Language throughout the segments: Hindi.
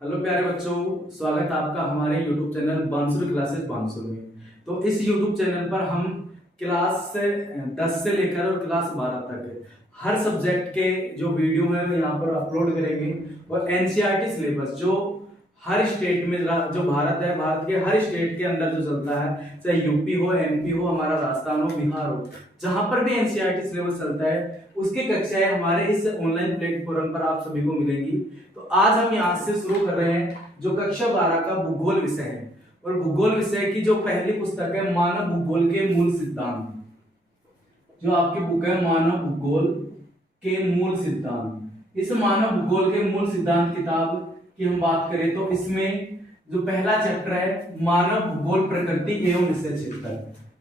हेलो प्यारे बच्चों, स्वागत है आपका हमारे YouTube channel Bansur classes Bansur में। तो इस YouTube चैनल पर हम क्लास से 10 से लेकर और क्लास 12 तक हर सब्जेक्ट के जो वीडियो है वो यहाँ पर अपलोड करेंगे। और एनसीईआरटी सिलेबस जो हर स्टेट में, जो भारत है, भारत के हर स्टेट के अंदर जो चलता है, चाहे यूपी हो, एमपी हो, हमारा राजस्थान हो, बिहार हो, जहां पर भी एनसीईआरटी सिलेबस चलता है उसकी कक्षाएं हमारे इस ऑनलाइन प्लेटफॉर्म पर आप सभी को मिलेंगी। तो आज हम यहाँ से शुरू कर रहे हैं जो कक्षा 12 का भूगोल विषय है। और भूगोल विषय की जो पहली पुस्तक है मानव भूगोल के मूल सिद्धांत, जो आपकी बुक है मानव भूगोल के मूल सिद्धांत। इस मानव भूगोल के मूल सिद्धांत किताब की हम बात करें तो इसमें जो पहला चैप्टर है मानव भूगोल प्रकृति एवं विषय क्षेत्र,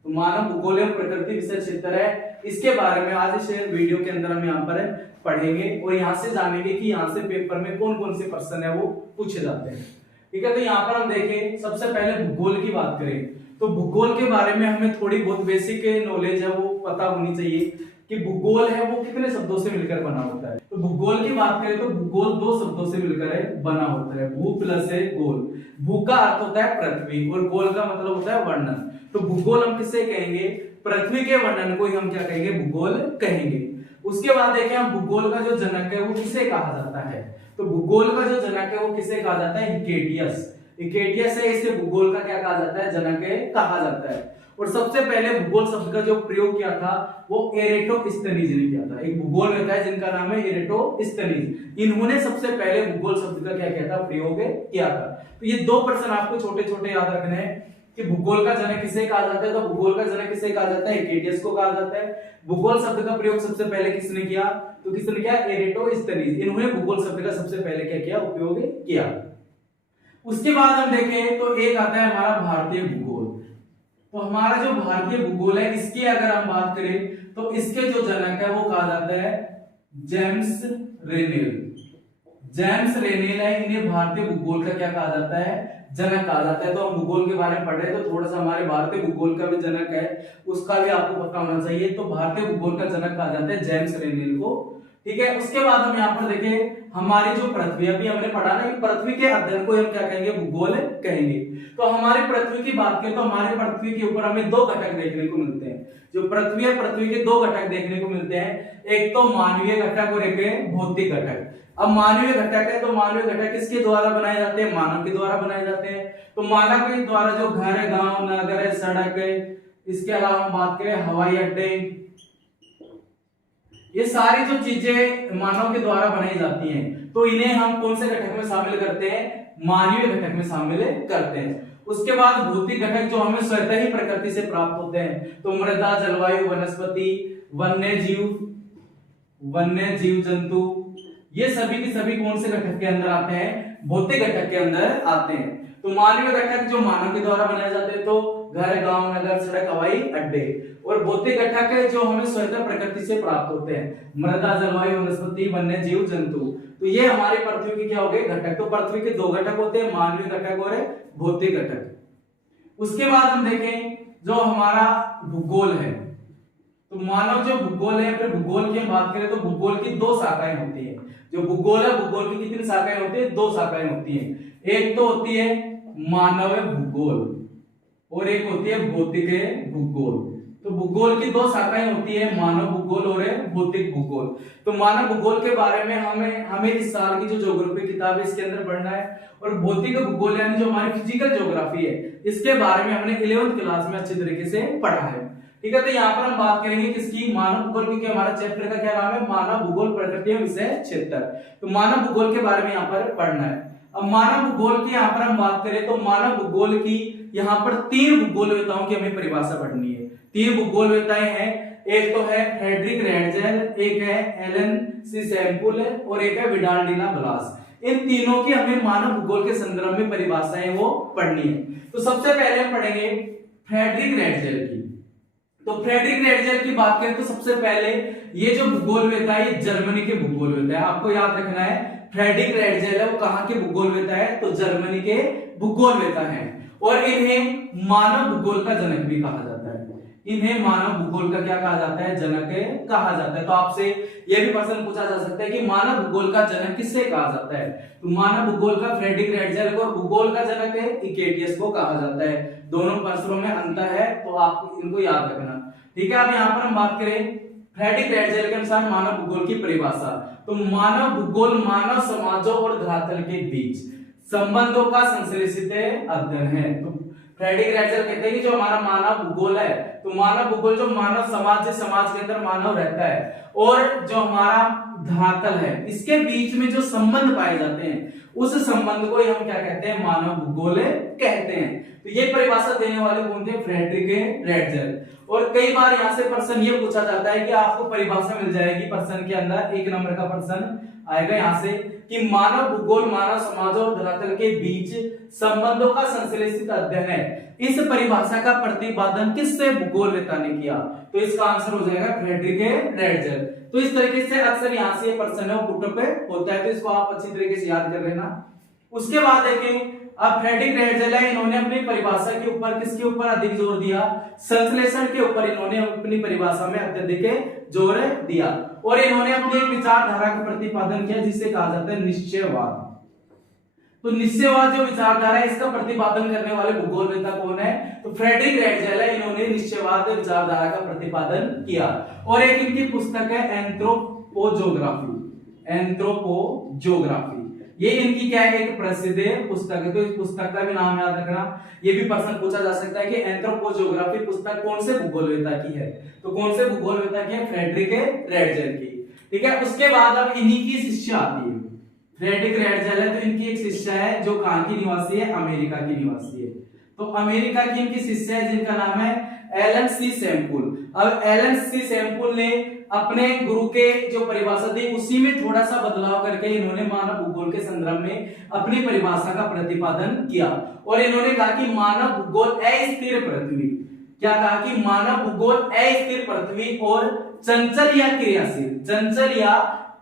तो मानव भूगोल एवं प्रकृति विषय क्षेत्र है। इसके बारे में आज इस वीडियो के अंदर हम यहाँ पर पढ़ेंगे और यहाँ से जानेंगे कि यहाँ से पेपर में कौन कौन से प्रश्न है वो पूछे जाते हैं। ठीक है, तो यहाँ पर हम देखें, सबसे पहले भूगोल की बात करें तो भूगोल के बारे में हमें थोड़ी बहुत बेसिक नॉलेज है वो पता होनी चाहिए कि भूगोल है वो कितने शब्दों से मिलकर बना होता है। तो भूगोल की बात करें तो भूगोल दो शब्दों से मिलकर बना होता है, भू प्लस है गोल। भू का अर्थ होता है पृथ्वी और गोल का मतलब होता है वर्णन। तो भूगोल हम किसे कहेंगे? पृथ्वी के वर्णन को ही हम क्या कहेंगे? भूगोल कहेंगे। उसके बाद देखें हम भूगोल का जो जनक है वो किसे कहा जाता है? तो भूगोल का जो जनक है वो किसे कहा जाता है? हिकेटियस। हिकेटियस है, इसे भूगोल का क्या कहा जाता है? जनक कहा जाता है। और सबसे पहले भूगोल शब्द का जो प्रयोग किया था वो एरेटोस्थनीज ने किया था। एक भूगोल रहता है जिनका नाम है एरेटोस्थनीज, इन्होंने सबसे पहले भूगोल शब्द का क्या किया था? प्रयोग किया था। तो ये दो प्रश्न आपको छोटे छोटे याद रखने हैं कि भूगोल का जनक किसे कहा जाता है? तो भूगोल का जनक किसे कहा जाता है? हिकेटियस को कहा जाता है। भूगोल शब्द का प्रयोग सबसे पहले किसने किया? तो किसने किया? एरेटोस्थनीज। इन्होंने भूगोल शब्द का सबसे पहले क्या किया? उपयोग किया। उसके बाद हम देखें तो एक आता है हमारा भारतीय भूगोल। तो हमारा जो भारतीय भूगोल है इसकी अगर हम बात करें तो इसके जो जनक है वो कहा जाता है जेम्स रेनेल। जेम्स रेनेल है, इन्हें भारतीय भूगोल का क्या कहा जाता है? जनक कहा जाता है। तो हम भूगोल के बारे में पढ़ रहे हैं तो थोड़ा सा हमारे भारतीय भूगोल का भी जनक है उसका भी आपको पता होना चाहिए। तो भारतीय भूगोल का जनक कहा जाता है जेम्स रेनेल को। ठीक है, उसके बाद हम यहाँ पर देखें हमारी जो पृथ्वी, अभी हमने पढ़ा ना कि पृथ्वी के अध्ययन को हम क्या कहेंगे? भूगोल कहेंगे। तो हमारी पृथ्वी की बात करें तो हमारी पृथ्वी के ऊपर हमें दो घटक देखने को मिलते हैं। जो पृथ्वी है, पृथ्वी के दो घटक देखने को मिलते हैं, एक तो मानवीय घटक और एक है भौतिक घटक। अब मानवीय घटक है तो मानवीय घटक किसके द्वारा बनाए जाते हैं? मानव के द्वारा बनाए जाते हैं। तो मानव के द्वारा जो घर है, गांव, नगर है, सड़क है, इसके अलावा हम बात करें हवाई अड्डे, ये सारी जो चीजें मानव के द्वारा बनाई जाती हैं तो इन्हें हम कौन से घटक में शामिल करते हैं? मानवीय घटक में शामिल करते हैं। उसके बाद भौतिक घटक जो हमें स्वतः ही प्रकृति से प्राप्त होते हैं, तो मृदा, जलवायु, वनस्पति, वन्य जीव जंतु, ये सभी के सभी कौन से घटक के अंदर आते हैं? भौतिक घटक के अंदर आते हैं। तो मानवीय घटक जो मानव के द्वारा बनाए जाते हैं, तो घर, गांव, नगर, सड़क, हवाई अड्डे। और भौतिक घटक है जो हमें स्वतः प्रकृति से प्राप्त होते हैं, मृदा, जलवायु, वनस्पति, वन्य जीव जंतु। तो ये हमारे पृथ्वी के क्या हो गए? घटक। तो पृथ्वी के दो घटक होते हैं, मानवीय घटक और भौतिक घटक। उसके बाद हम देखें जो हमारा भूगोल है, तो मानव जो भूगोल है, फिर भूगोल की हम बात करें तो भूगोल की दो शाखाएं होती है। जो भूगोल है, भूगोल की कितनी शाखाएं होती है? दो शाखाएं होती हैं। एक तो होती है मानव भूगोल और एक होती है भौतिक भूगोल। तो भूगोल की दो शाखाएं होती है, मानव भूगोल और भौतिक भूगोल। तो मानव भूगोल के बारे में हमें इस साल की जो ज्योग्राफी किताब है इसके अंदर पढ़ना है। और भौतिक भूगोल यानी जो हमारी फिजिकल ज्योग्राफी है इसके बारे में हमने 11वीं क्लास में अच्छे तरीके से पढ़ा है। ठीक है, तो यहाँ पर हम बात करेंगे किसकी? मानव भूगोल, क्योंकि हमारा चैप्टर का क्या नाम है? मानव भूगोल प्रकृति विषय क्षेत्र। तो मानव भूगोल के बारे में यहाँ पर पढ़ना है। अब मानव भूगोल की यहाँ पर हम बात करें तो मानव भूगोल की यहाँ पर तीन भूगोलवेताओं की हमें परिभाषा पढ़नी है। तीन भूगोलवेताएं हैं, एक तो है फ्रेडरिक रेंडजेल, एक है एलन सी सैम्पुल और एक है विडाल डी ला ब्लास। इन तीनों की हमें मानव भूगोल के संदर्भ में परिभाषाएं वो पढ़नी है। तो सबसे पहले हम पढ़ेंगे फ्रेडरिक रेंडजेल की। तो फ्रेडरिक रेंडजेल की बात करें तो सबसे पहले ये जो भूगोलवेता है ये जर्मनी के भूगोलवेता है। आपको याद रखना है फ्रेडरिक रेंडजेल है वो कहां के भूगोलवेता है? तो जर्मनी के भूगोलवेता है। और इन्हें मानव भूगोल का जनक भी कहा जाता है। इन्हें मानव भूगोल का क्या कहा जाता है, जनक कहा जाता है। तो आपसे यह भी प्रश्न पूछा जा सकता है कि मानव भूगोल का जनक किससे कहा जाता है, तो मानव भूगोल का फ्रेडरिक रेडजल को, भूगोल का जनक है इकेटियस को कहा जाता है। दोनों प्रश्नों में अंतर है, तो आप इनको याद रखना। ठीक है, अब यहाँ पर हम बात करें फ्रेडरिक रेडजल के अनुसार मानव भूगोल की परिभाषा। तो मानव भूगोल मानव समाजों और धरातल के बीच संबंधों का संश्लेषित अध्ययन है। तो फ्रेडरिक रेडजल कहते हैं कि जो हमारा मानव भूगोल है, तो मानव भूगोल जो मानव समाज, समाज के अंदर मानव रहता है और जो हमारा धरातल है, इसके बीच में जो संबंध पाए जाते हैं, उस संबंध को हम क्या कहते हैं, मानव भूगोल कहते हैं। तो ये परिभाषा देने वाले कौन थे, फ्रेडरिक रेडजल। और कई बार यहाँ से प्रश्न ये पूछा जाता है कि आपको परिभाषा मिल जाएगी प्रश्न के अंदर, 1 नंबर का प्रश्न आएगा यहाँ से कि मानव भूगोल मानव समाज और धरातल के बीच संबंधों का संश्लेषित अध्ययन है। इस परिभाषा का प्रतिपादन किससे भूगोलवेत्ता ने किया, तो इसका आंसर हो जाएगा फ्रेडरिक रेडजल। तो इस तरीके से अक्सर यहाँ से प्रश्न है वो पुट पे होता है, तो इसको आप अच्छी तरीके से याद कर लेना। उसके बाद देखें, अब फ्रेडरिक रेडजल है, इन्होंने अपनी परिभाषा के ऊपर किसके ऊपर अधिक जोर दिया, संश्लेषण के ऊपर इन्होंने अपनी परिभाषा में अत्यधिक जोर दिया। और इन्होंने अपनी एक विचारधारा का प्रतिपादन किया जिसे कहा जाता है निश्चयवाद। तो निश्चयवाद जो विचारधारा है, इसका प्रतिपादन करने वाले भूगोलवेत्ता कौन है, तो फ्रेडरिक रेडजल है, इन्होंने निश्चयवाद विचारधारा का प्रतिपादन किया। और एक इनकी पुस्तक है एंथ्रोपोजोग्राफी। ये इनकी क्या है, एक प्रसिद्ध पुस्तक है। तो इस पुस्तक का भी नाम याद रखना, ये भी प्रश्न पूछा जा सकता है कि एंथ्रोपोजोग्राफी पुस्तक कौन से भूगोलवेत्ता की है, तो कौन से भूगोलवेत्ता की है, फ्रेडरिक रेडजल की। ठीक है, उसके बाद अब इन्हीं की शिष्या आती है, फ्रेडरिक रेडजल है, तो इनकी एक शिष्या है जो कहां की निवासी है, अमेरिका की निवासी है। तो अमेरिका की इनकी शिष्या है जिनका नाम है एलन सी सैम्पुल। अब एलन सी सैम्पुल ने अपने गुरु के जो परिभाषा दी उसी में थोड़ा सा बदलाव करके इन्होंने मानव भूगोल के संदर्भ में अपनी परिभाषा का प्रतिपादन किया। और इन्होंने कहा कि मानव भूगोल अस्थिर पृथ्वी, क्या कहा कि मानव भूगोल अस्थिर पृथ्वी और चंचल या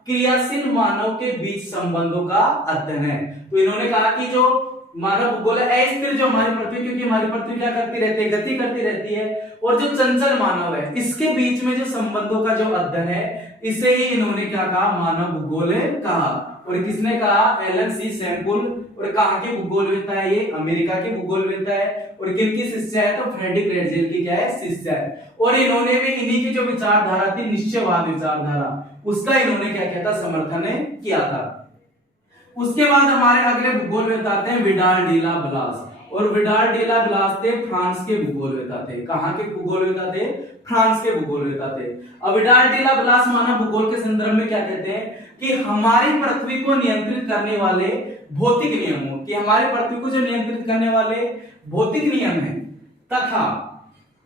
क्रियाशील मानव के बीच संबंधों का अध्ययन है। तो इन्होंने कहा कि जो मानव भूगोल है अस्थिर, जो हमारी पृथ्वी, क्योंकि हमारी पृथ्वी क्या करती रहती है, गति करती रहती है, और जो चंचल मानव है इसके बीच में जो संबंधों का जो अध्ययन है, इसे ही इन्होंने क्या कहा, मानव भूगोल कहा। और किसने कहा, एलन सी सैम्पुल। और कहां के भूगोलवेत्ता है ये, अमेरिका के भूगोलवेत्ता है। और किनकी शिष्या है, तो फ्रेडरिक रेडजल की क्या है, शिष्या है। और इन्होंने भी इन्हीं की जो विचारधारा थी, निश्चयवाद विचारधारा, उसका इन्होंने क्या किया था, समर्थन किया था। उसके बाद हमारे अगले भूगोलवेत्ता आते हैं विडाल डी ला ब्लास। और विडाल डी ला ब्लास थे फ्रांस के भूगोलवेत्ता थे। कहां के भूगोलवेत्ता थे, फ्रांस के भूगोलवेत्ता थे। अब विडाल डी ला ब्लास मानव भूगोल के संदर्भ में क्या कहते हैं कि हमारी पृथ्वी को नियंत्रित करने वाले भौतिक नियमों, कि हमारी पृथ्वी को जो नियंत्रित करने वाले भौतिक नियम हैं तथा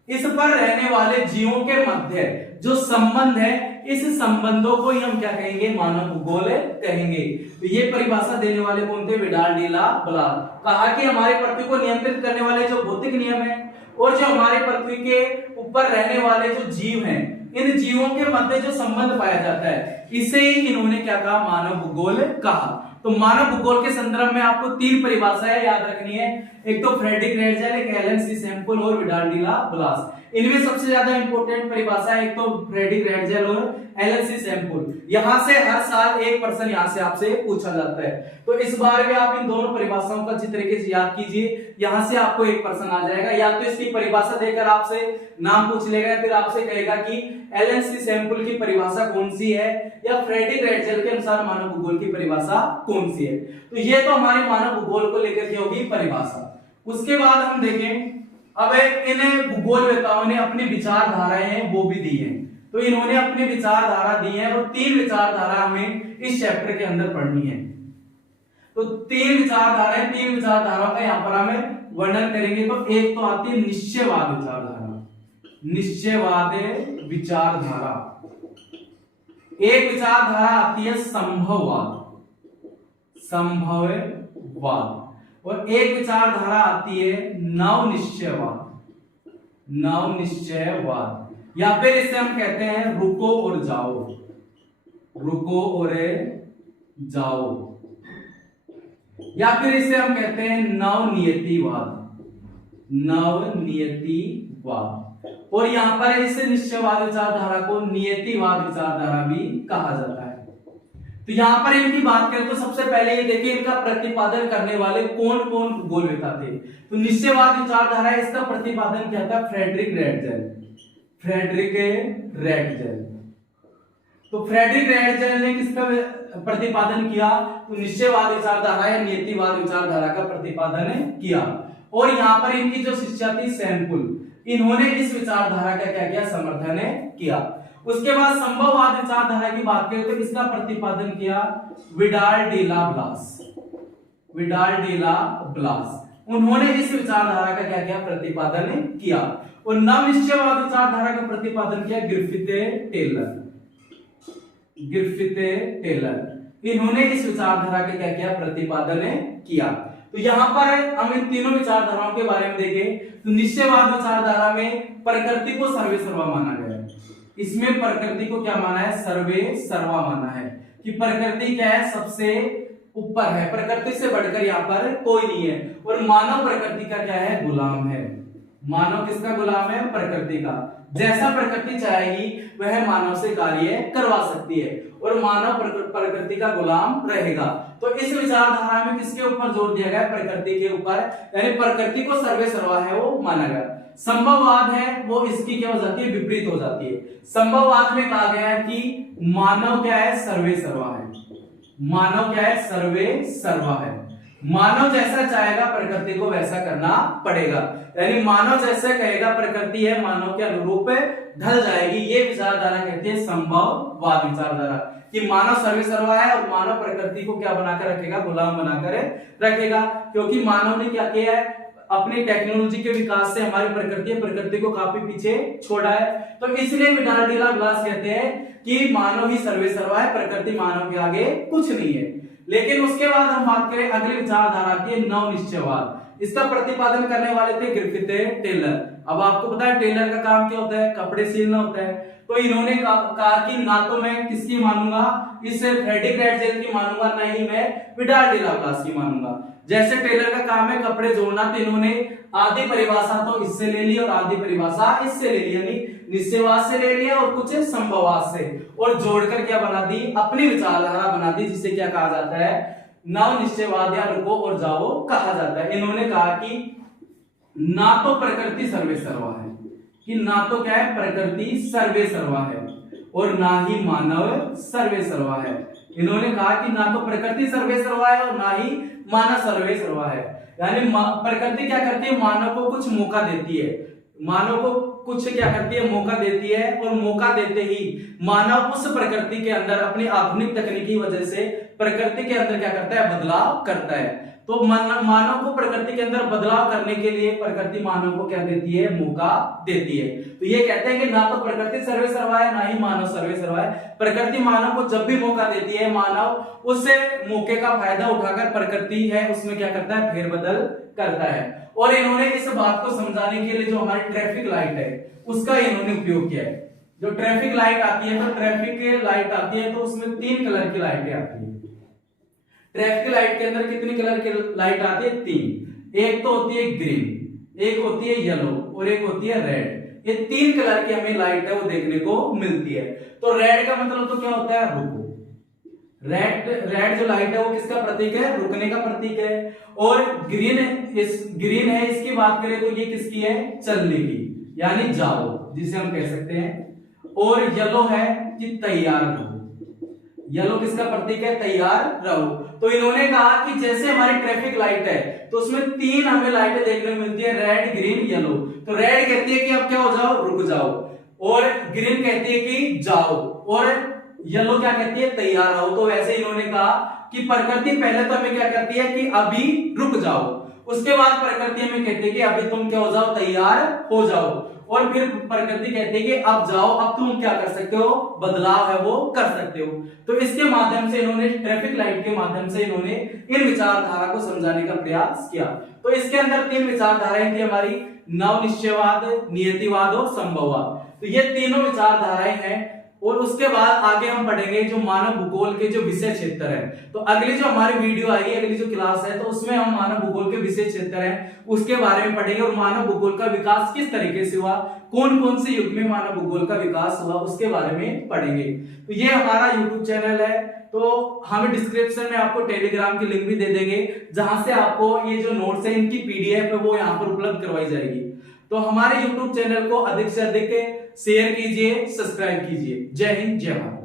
इस पर रहने वाले जीवों के मध्य जो संबंध है, इस संबंधों को ही हम क्या कहेंगे, मानव भूगोल कहेंगे। तो ये परिभाषा देने वाले कौन थे, विडाल डी ला ब्लास। कहा कि हमारी पृथ्वी को नियंत्रित करने वाले जो भौतिक नियम है और जो हमारे पृथ्वी के ऊपर रहने वाले जो जीव हैं, इन जीवों के मध्य जो संबंध पाया जाता है, इसे ही इन्होंने क्या कहा, मानव भूगोल कहा। तो मानव भूगोल के संदर्भ में आपको 3 परिभाषाएं याद रखनी है, एक तो फ्रेडरिक रेडजल, एक एलन सी सैम्पुल और विडाल डी ला ब्लास। इनमें सबसे ज्यादा इंपॉर्टेंट परिभाषा है एक तो फ्रेडरिक रेडजल और एलन सी सैम्पुल। यहां से हर साल एक प्रश्न यहां से आपसे पूछा जाता है, तो इस बार भी आप इन दोनों परिभाषाओं को अच्छी तरीके से याद कीजिए। यहां से आपको एक प्रश्न आ जाएगा, या तो इसकी परिभाषा देकर आपसे नाम पूछ लेगा, फिर आपसे कहेगा कि एलन सी सैम्पुल की परिभाषा कौन सी है, या फ्रेडरिक रेडजल के अनुसार मानव भूगोल की परिभाषा कौन सी है। तो ये तो हमारे मानव भूगोल को लेकर के होगी परिभाषा। उसके बाद हम देखें, अब इन भूगोलवेत्ताओं ने अपनी विचारधाराएं हैं वो भी दी हैं। तो इन्होंने अपनी विचारधारा दी है, और 3 विचारधारा हमें इस चैप्टर के अंदर पढ़नी है। तो 3 विचारधाराओं का यहाँ पर हमें वर्णन करेंगे। तो एक तो आती है निश्चयवाद विचारधारा, एक विचारधारा आती है संभववाद, और एक विचारधारा आती है नवनिश्चयवाद, या फिर इसे हम कहते हैं रुको और जाओ, या फिर इसे हम कहते हैं नवनियतिवाद। और यहाँ पर इस निश्चयवाद विचारधारा को नियतिवाद विचारधारा भी कहा जाता है। तो यहाँ पर इनकी बात करें तो सबसे पहले ये देखिए इनका प्रतिपादन करने वाले कौन कौन खगोलवेत्ता थे। तो निश्चयवाद विचारधारा इसका प्रतिपादन किया था फ्रेडरिक रैटजेल। तो फ्रेडरिक रैटजेल ने किसका प्रतिपादन किया? तो निश्चयवाद विचारधारा या नियतिवाद विचारधारा का प्रतिपादन किया। और यहाँ पर इनकी जो शिष्या थी सैनपुल, इन्होंने इस विचारधारा का क्या किया? समर्थन किया। उसके बाद संभववाद विचारधारा की बात करें तो इसका प्रतिपादन किया विडाल डेला ब्लास। उन्होंने इस विचारधारा का क्या किया? प्रतिपादन किया। और नवनिश्चयवाद विचारधारा का प्रतिपादन किया ग्रिफिथ टेलर। इन्होंने इस विचारधारा का क्या किया? प्रतिपादन किया। तो यहाँ पर हम इन तीनों विचारधाराओं के बारे में देखें तो निश्चयवाद विचारधारा में प्रकृति को सर्वे सर्वा माना गया है। इसमें प्रकृति को क्या माना है? सर्वे सर्वा माना है कि प्रकृति क्या है? सबसे ऊपर है, प्रकृति से बढ़कर यहाँ पर कोई नहीं है। और मानव प्रकृति का क्या है? गुलाम है। मानव किसका गुलाम है? प्रकृति का। जैसा प्रकृति चाहेगी वह मानव से कार्य करवा सकती है और मानव प्रकृति का गुलाम रहेगा। तो इस विचारधारा में किसके ऊपर जोर दिया गया? प्रकृति के ऊपर, यानी प्रकृति को सर्वे सर्वा है वो माना गया। संभववाद है वो इसकी क्या हो जाती है? विपरीत हो जाती है। संभववाद में कहा गया है कि मानव क्या है? सर्वे सर्वा है। मानव क्या है? सर्वे सर्वा है। मानव जैसा चाहेगा प्रकृति को वैसा करना पड़ेगा, यानी मानव जैसा कहेगा प्रकृति है मानव के अनुरूप ढल जाएगी। ये विचारधारा कहती है संभववाद विचारधारा कि मानव सर्वे सर्वा है और मानव प्रकृति को क्या बनाकर रखेगा? गुलाम बनाकर रखेगा। क्योंकि मानव ने क्या किया है? अपनी टेक्नोलॉजी के विकास से हमारी प्रकृति को काफी पीछे छोड़ा है। तो इसलिए विडाल डेला ब्लास कहते हैं कि मानव ही सर्वे सर्वा है, प्रकृति मानव के आगे कुछ नहीं है। लेकिन उसके बाद हम बात करें अगली विचारधारा की, नवनिश्चयवाद। इसका प्रतिपादन करने वाले थे ग्रिफिथ टेलर। अब आपको पता है टेलर का काम क्या होता है? कपड़े सिलना होता है। तो इन्होंने कहा कि ना तो मैं किसकी मानूंगा, इस फ्रेडरिक रैटजेल की मानूंगा, ना ही मैं विडाल डेला ब्लास की मानूंगा। जैसे टेलर का काम है कपड़े जोड़ना, तो इन्होंने आधी परिभाषा तो इससे ले ली और आधी परिभाषा इससे ले ली, यानी निश्चयवाद से ले लिया और कुछ संभववाद से, और जोड़कर क्या बना दी? अपनी विचारधारा बना दी, जिसे क्या कहा जाता है? नव निश्चयवाद या रुको और जाओ कहा जाता है। इन्होंने कहा कि ना तो प्रकृति सर्वे सर्वा है, कि ना तो क्या है? प्रकृति सर्वे सर्वा है और ना ही मानव सर्वे सर्वा है। इन्होंने कहा कि ना तो प्रकृति सर्वे सर्वा है और ना ही मानव सर्वे सर्वा है। यानी प्रकृति क्या करती है? मानव को कुछ मौका देती है, मानव को कुछ क्या करती है? मौका देती है, और मौका देते ही मानव उस प्रकृति के अंदर अपनी आधुनिक तकनीकी वजह से प्रकृति के अंदर क्या करता है? बदलाव करता है। तो मानव को प्रकृति के अंदर बदलाव करने के लिए प्रकृति मानव को क्या देती है? मौका देती है। तो ये कहते हैं कि ना तो प्रकृति सर्वे सर्वा है, ना ही मानव सर्वे सर्वा है। प्रकृति मानव को जब भी मौका देती है, मानव उस मौके का फायदा उठाकर प्रकृति है उसमें क्या करता है? फेरबदल करता है। और इन्होंने इस बात को समझाने के लिए जो हमारी ट्रैफिक लाइट है उसका इन्होंने उपयोग किया है। जो ट्रैफिक लाइट आती है, तो ट्रैफिक लाइट आती है तो उसमें 3 कलर की लाइटें आती है। ट्रैफिक लाइट के अंदर कितनी कलर की लाइट आती है? 3। एक तो होती है ग्रीन, एक होती है येलो और एक होती है रेड। ये 3 कलर की हमें लाइट है वो देखने को मिलती है। तो रेड का मतलब तो क्या होता है? रुको। रेड जो लाइट है वो किसका प्रतीक है? रुकने का प्रतीक है। और ग्रीन है इसकी बात करें तो ये किसकी है? चलने की, यानी जाओ जिसे हम कह सकते हैं। और येलो है कि तैयार रहो। येलो किसका प्रतीक है? तैयार रहो। तो इन्होंने कहा कि जैसे हमारी ट्रैफिक लाइट है तो उसमें 3 हमें लाइटें देखने को मिलती है, रेड, ग्रीन, येलो। तो रेड कहती है कि अब क्या हो जाओ? रुक जाओ। और ग्रीन कहती है कि जाओ, और येलो क्या कहती है? तैयार रहो। तो वैसे इन्होंने कहा कि प्रकृति पहले तो हमें क्या कहती है कि अभी रुक जाओ, उसके बाद प्रकृति हमें कहती है कि अभी तुम क्या हो जाओ? तैयार हो जाओ। और फिर प्रकृति कहती है कि अब जाओ, अब तुम क्या कर सकते हो? बदलाव है वो कर सकते हो। तो इसके माध्यम से इन्होंने ट्रैफिक लाइट के माध्यम से इन्होंने इन विचारधारा को समझाने का प्रयास किया। तो इसके अंदर 3 विचारधाराएं थी हमारी, नव निश्चयवाद, नियतिवाद और संभववाद। तो ये तीनों विचारधाराएं हैं और उसके बाद आगे हम पढ़ेंगे जो मानव भूगोल के जो विषय क्षेत्र है। तो अगली जो हमारी वीडियो आएगी, अगली जो क्लास है, तो उसमें हम मानव भूगोल के विषय क्षेत्र है उसके बारे में पढ़ेंगे और मानव भूगोल का विकास किस तरीके से हुआ, कौन कौन से युग में मानव भूगोल का विकास हुआ उसके बारे में पढ़ेंगे। तो ये हमारा यूट्यूब चैनल है, तो हम डिस्क्रिप्शन में आपको टेलीग्राम की लिंक भी दे देंगे, जहां से आपको ये जो नोट्स है इनकी पीडीएफ है वो यहाँ पर उपलब्ध करवाई जाएगी। तो हमारे यूट्यूब चैनल को अधिक से अधिक शेयर कीजिए, सब्सक्राइब कीजिए। जय हिंद, जय भारत।